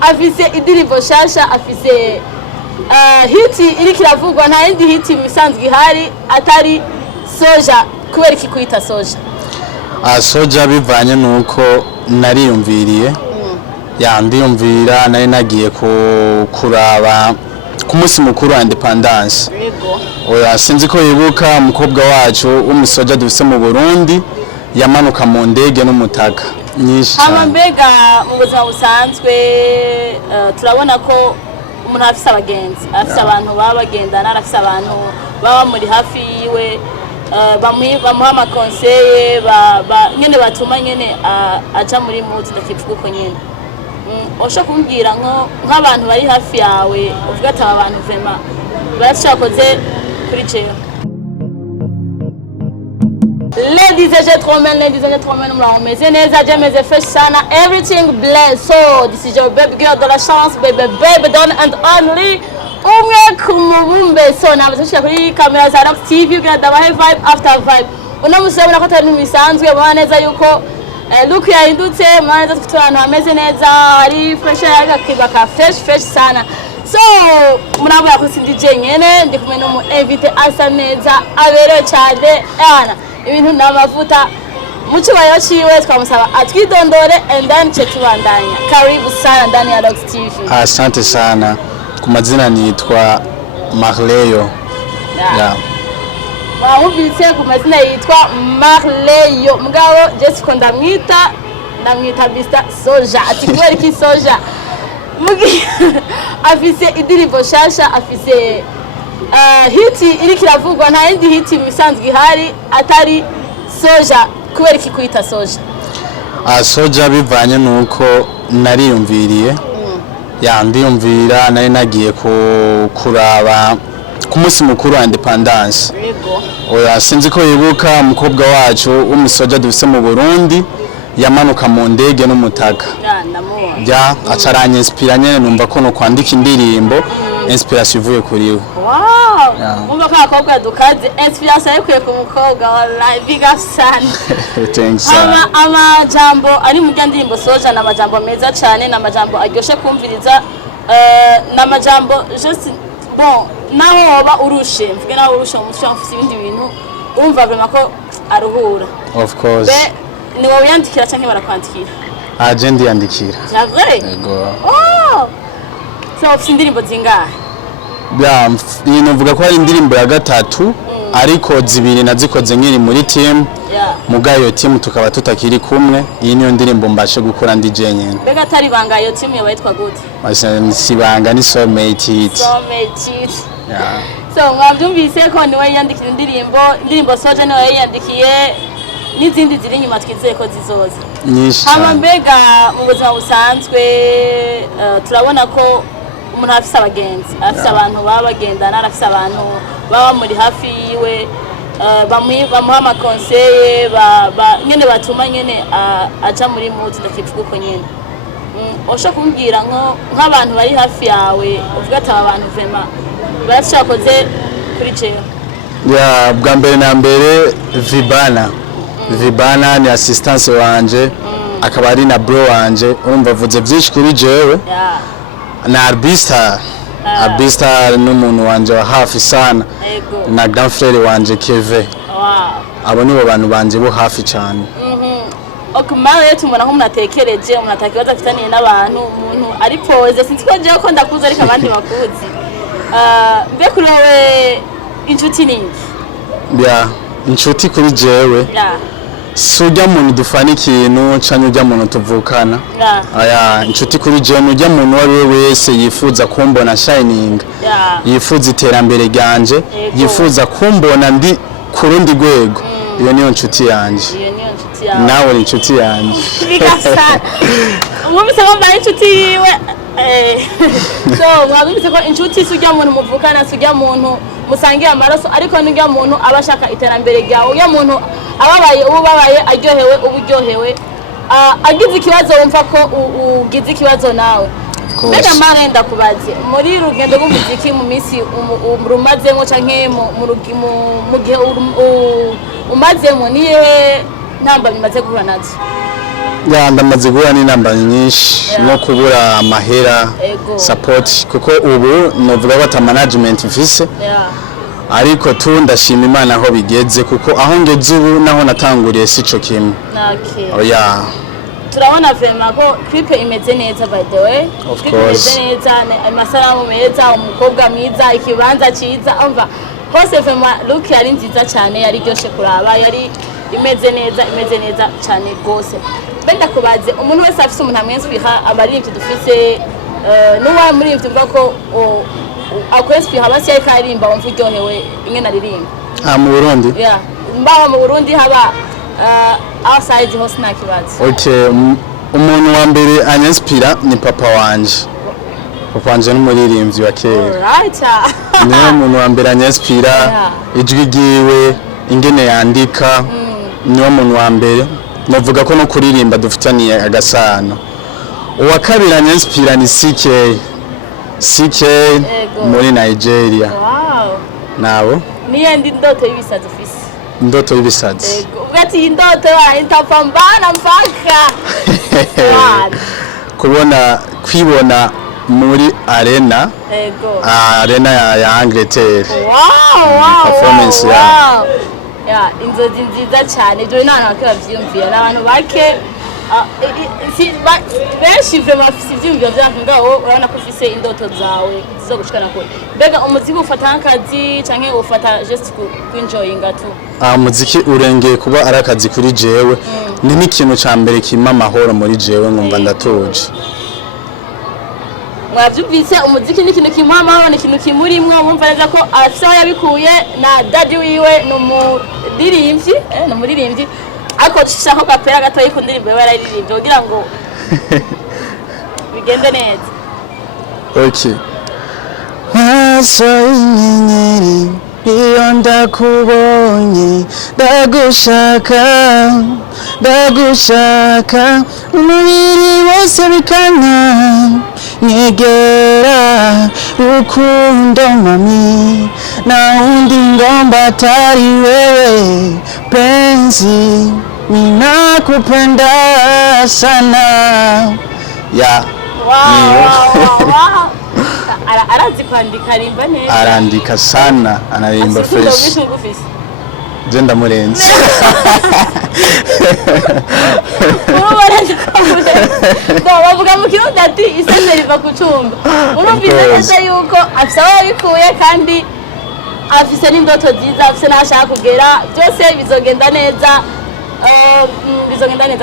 afise indirimbo shasha afise hiti iri kiravugwa nta yindi hiti bisanzwe ihari atari soja kubera iki kwita soja soja bivanye nuko nariyumviriye ndiyumvira nari nagiye kuraba ku munsi mukuru wa independence oya sinzi ko yibuka umukobwa wacu w'umusoja dufise mu Burundi yamanuka mu ndege n'umutaka nyinshi cyane mbega mu buzima busanzwe turabona ko umuntu afise abagenzi afise abantu baba bagendana afise abantu baba muri hafi yiwe bamuha amakonseye nyene batuma nyene aja muri muzi ndakivuga uko nyene osho kumbwira nk'abantu bari hafi yawe uvuga ati aba bantu vraiment barashakoze kuri Jewe. Ladies and gentlemen, murakomeze neza jemeze fresh sana everything blessed. So this is your baby girl de la chance, baby done and only umwe kumubumbe. So nabashaka kuri kamera za Rock TV ugira dabahe vibe after vibe. Uno musabona ko atari bisanzwe mwana neza yuko look yahindutse mwana neza tufite abantu ameze neza ari fresh yaga ka fresh sana. So murabona ko sindi jenyene ndi kumwe no mu invite asa neza abere cyane ana ibintu n'amavuta muco bayaciwe twamusaba atwidondore and then tubandanya. Karibu sana ndani ya Rock TV. Asante sana. Ku mazina nitwa Marleyo. Wamubitse ku mazina yitwa Marleyo mugabo Jessica ndamwita Mr Soja ati kubera iki Soja afise indirimbo shasha afise hiti iri kiravugwa nta yindi hiti bisanzwe ihari atari soja kubera iki kwita soja soja bivanye nuko nariyumviriye ndiyumvira nari nagiye kuraba ku munsi mukuru wa independence oya sinzi ko yibuka umukobwa wacu w'umusoja dufise mu Burundi yamanuka mu ndege n'umutaka acaranye inspira nyene numva ko no kwandika indirimbo inspiration ivuye kuri we. Umva ko akobwa dukaze inspiration yakuye ku mukobwa wallahi biga sana. Thanks. Amajambo ari mu ndirimbo soja na majambo meza cyane na majambo aryoshe kumviriza na majambo just bon naho waba urushe mvuge naho urushe umutwe wafite ibindi bintu urumva vraiment ko aruhura. Of course. Ni wowe yandikira cyangwa barakwandikira? Agenda yandikira. Yego. So ufite indirimbo zingahe? Novuga ko ari indirimbo ya gatatu ariko zibiri nazikoze nkiri muri team mugayo team tukaba tutakiri kumwe. Iyi niyo ndirimbo mbashe gukora ndi jenyene. Mbega atari banga iyo team yawe yitwa gute? Sibanga ni soulmate hit. So mwabyumvise ko niwe yandikira indirimbo soja niwe yandikiye n'izindi ziri inyuma twizeye ko zizoza nyinshi. Mbega mu buzima busanzwe turabona ko umuntu afise abagenzi afise abantu baba bagendana afise abantu baba muri hafi yiwe bamuha amakonseye nyene batuma nyene aja muri muzi ndakivuga uko nyene osho kumbwira nk'abantu bari hafi yawe uvuga ati aba bantu vraiment barashakoze kuri Jewe. Bwa mbere na mbere Vibana ni assistance wanje akaba ari na bro wanje urumva vuze byinshi kuri Jewe. Na Arbista n'umuntu wanje wa hafi sana na grand frère wanje Keve. Abo nibo bantu banje bo hafi cyane. Okumara yetu mbona nko munatekereje umuntu atakibaza afitaniye n'abantu umuntu ari pose sinzi ko Jewe ko ndakuza ariko abandi bakuzi. Mbe kuri wowe inshuti ninki? Inshuti kuri Jewe. Sujya muntu dufana ikintu canyu ujya muntu tuvukana. Inshuti kuri Jewe ujya muntu wari we wese yifuza kumbona shining. Yifuza iterambere ryanje, yifuza kumbona ndi ku rundi rwego. Iyo niyo nshuti yanje. Nawe ni inshuti yanje. Bigasa. Umubise ko mbaye inshuti yiwe. So mwabise ko inshuti sujya muntu muvukana sujya muntu musangiye amaraso ariko n'ujya muntu abashaka iterambere ryawe ujya muntu ababaye aryohewe uburyohewe agize ikibazo wumva ko ugize ikibazo nawe. Mbega mare ndakubaze muri rugendo rw'umuziki mu minsi urumazemo canke mu gihe umazemo niye ntamba bimaze guhura nazo? ya ndamaze guhura n'inamba nyinshi no kubura amahera support kuko ubu novuga ko ata management mfise ariko tu ndashima Imana aho bigeze kuko aho ngeze ubu naho natanguriye sico kimwe. Oya turabona vraiment ko clip imeze neza by the way. Clip imeze neza, amasalamu meza, umukobwa mwiza, ikibanza ciza, umva hose vraiment look yari nziza cyane, yari ryoshe kuraba, yari imeze neza cyane gose. Benda kubaze umuntu wese afise umuntu amwenswiha abaririmbyi dufise nuwa muri ivyo mvuga ko akwenswiha basi yari karimba wumva uryohewe imwe naririmba. Mu Burundi? Yeah. Mbaho mu Burundi haba outside hose nta kibazo. Okay, umuntu wa mbere anyenspira ni papa wanje. Papa wanje n'umuririmbyi wa kera. Alright. Niwe muntu wa mbere anyenspira, ijwi ryiwe ingene yandika, niwe muntu wa mbere. Navuga ko no kuririmba dufitaniye agasano. Uwa kabiri anyenspira ni CK muri Nigeria. Wow. Nabo? Niye ndi ndoto y'ibisazi ufise. Ndoto y'ibisazi. Ugati indoto itapambana mpaka. Kwibona muri arena. Arena ya Angleterre. Wow. Performance ya inzozi nziza cyane. Ibyo nana bavyumvira n'abantu bake. Benshi vraiment afise ivyumviro vyakungaho urabona ko ufise indoto zawe zo gushikana kure. Mbega umuziki ufata nk'akazi canke ufata just kwinjoyinga tu? Umuziki urengeye kuba ari akazi kuri jewe. Ni n'ikintu ca mbere kima amahoro muri jewe ngumva ndatuje. Mwavyumvise umuziki ni ikintu kimpa amahoro, ni ikintu kimurimwo, mwumva neza ko afise aho yabikuye na daddy wiwe n'umuririmbyi ako dushaka gapera gatoyi ku ndirimbo yararirimbye kugira ngo bigende neza. Okay. Maso inyenyeri iyo ndakubonye ndagushaka umubiri wose bikanya nyegera rukundo mami na undi ngomba atari wewe penzi ninakupenda sana ya arazi kwandika rimba neza arandika sana anarimba fresh je ndamurenze bavuga mu kirundi ati isende riva ku cumba urumvise neza yuko afise aho yabikuye kandi afise n'indoto nziza, afise n'ashaka kugera, byose bizogenda neza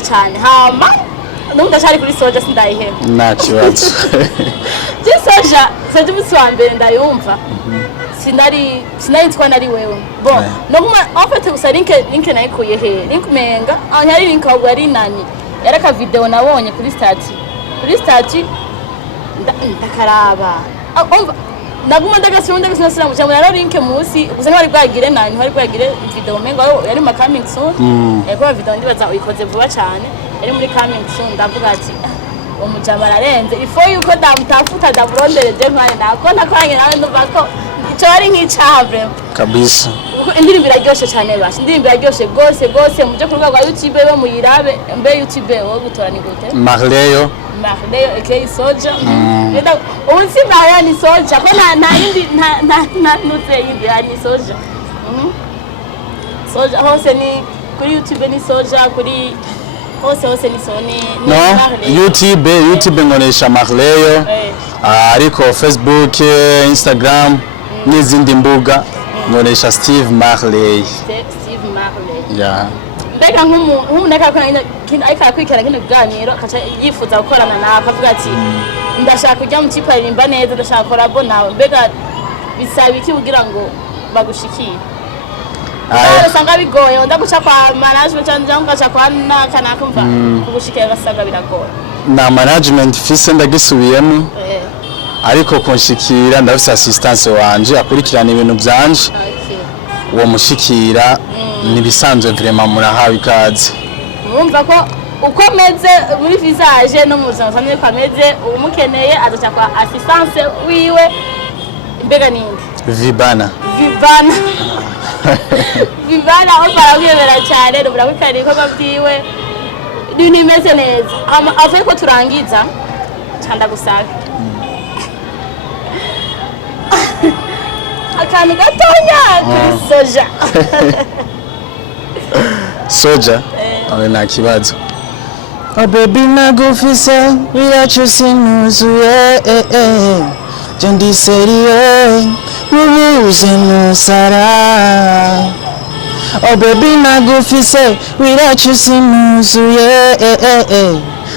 cyane. Hama ndashari kuri soja sindayihema nta kibazo. Je soja seje umunsi wa mbere ndayumva sinayitwa nari wewe bon no en fait gusa link nayikuye he link menga hari link ahubwo yari nani yaraka video nabonye kuri stati ndakaraba naguma ndagasira mu cyangwa yari link munsi gusa ntari bwagire nani ntari bwagire video menga yari ma coming soon yako video ndibaza uyikoze vuba cyane yari muri coming soon ndavuga ati umujama ararenze ifo yuko ndamutafuta ndaburondereje nkane nako nakwanye nawe ndumva ko icyo ari nk'icave kabisa. Indirimbo iraryoshe cyane bashi, indirimbo iraryoshe gose muje ku rwego rwa YouTube we muyirabe mbe YouTube wo gutora ni gute Marleyo aka Soja nda unsi baya ni Soja ko na indi na nutse yindi ni Soja Soja hose ni kuri YouTube ni Soja kuri hose ni Sony no YouTube ngonesha Marleyo ariko Facebook Instagram n'izindi mbuga ngonesha Steve Marley. Yeah. Mbega nk'umuntu ariko kwikara kino kuganiro akaca yifuza gukorana nawe akavuga ati ndashaka kujya mu kipe aririmba neza ndashaka collabo nawe, mbega bisaba iki kugira ngo bagushikire? Usanga bigoye ndaguca kwa management cyangwa ngaca kwa nakana kumva kugushikira gasanga biragoye. Na management fise ndagisubiyemo ariko kunshikira ndafise assistance wanje akurikirana ibintu byanje. Uwo mushikira nibisanzwe vraiment murahawe ikaze. Mwumva ko uko meze muri visage no muzanza mwe kwameze umukeneye azoca kwa assistance wiwe mbega ninde Vibana aho barabwemera cyane n'uburakwikari ko babwiwe ibintu bimeze neza avuye ko turangiza cyanda gusaka akantu gatonya kuri soja soja awe nta kibazo. Oh baby nagufise biracu sinuzuye je ndi seriye mubuze nusara. Oh baby nagufise biracu sinuzuye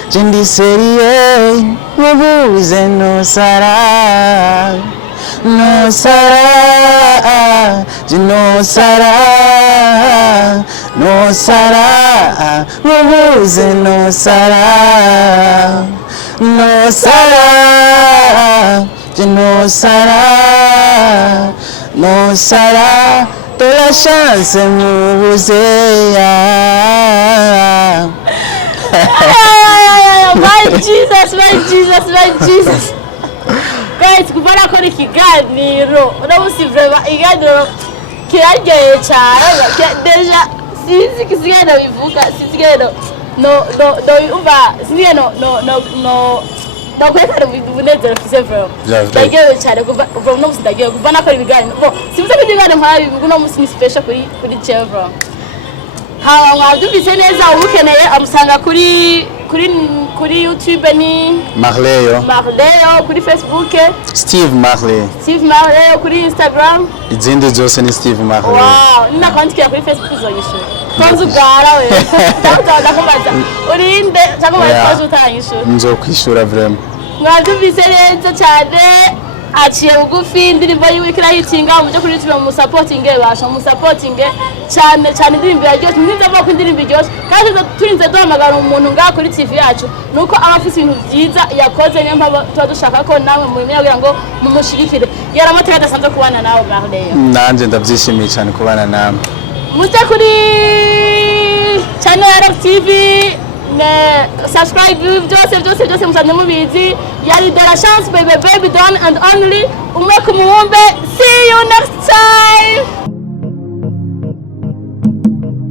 je ndi seriye mubuze nusara. Nosara, nosara, nosara, mubuze nosara, nosara, nosara, nosara, de la chance mubuze ya. My Jesus, my Jesus, my Jesus. Guys, kubona ko ikiganiro unabusi vrema ikiganiro kiraryoheye cyane deja sinzi kisigana bivuga sinzigeno no umva sinzigeno no kwekara ubunezero fise vrema ndagiye cyane kuva unabusi ndagiye kubona ko ibiganiro bo sibuze ko ibiganiro nkora bivuga unabusi ni special kuri Jewe vrema. Hawa mwabyumvise neza umukeneye amusanga kuri YouTube ni Marleyo, kuri Facebook Steve Marleyo, kuri Instagram izindi zose ni Steve Marleyo. Wow, nina kwandikira kuri Facebook uzonyishura konza ugara we ndakubaza urinde cyangwa wari utanyishura nzokwishura vraiment. Mwabyumvise neza cyane aciye bugufi indirimbo yiwe kirahitinga umuje kuri YouTube mu supporting basha mu supporting cyane indirimbo yaryoshye ntizavuga ko indirimbo iryoshye kandi turinze duhamagara umuntu ngaha kuri TV yacu nuko aba afite ibintu byiza yakoze niyo mpamvu tuba dushaka ko nawe mumenya kugira ngo mumushigikire yaramateka adasanzwe kubana nawe Marleyo. Nanje ndabyishimiye cyane kubana nawe. Mujye kuri channel ya TV subscribe byose musanze mubizi yari de la chance baby the one and only umwe kumuwumbe. See you next time.